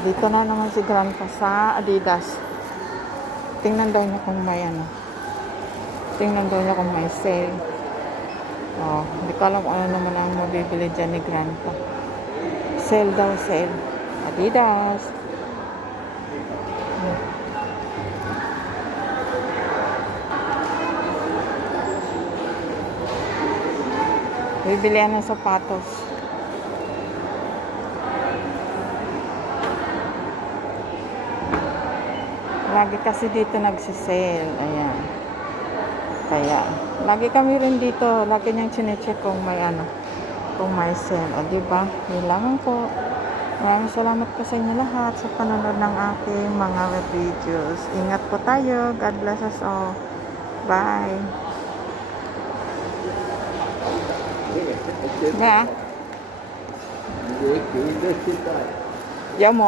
Dito na naman si Grandpa sa Adidas. Tingnan daw niya kung may ano. Tingnan daw niya kung may sale. Oh, hindi ko alam ano naman ang mabibili dyan ni Grandpa. Sale daw, sale. Adidas. Bibili ng sapatos. Lagi kasi dito nagsisale. Ayan. Kaya, lagi kami rin dito. Lagi niyang chinecheck kung may ano. Kung may sale. O, diba? Yun lamang po. Maraming salamat po sa inyo lahat sa panonood ng aking mga web videos. Ingat po tayo. God bless us all. Bye. Ba? Yo mo.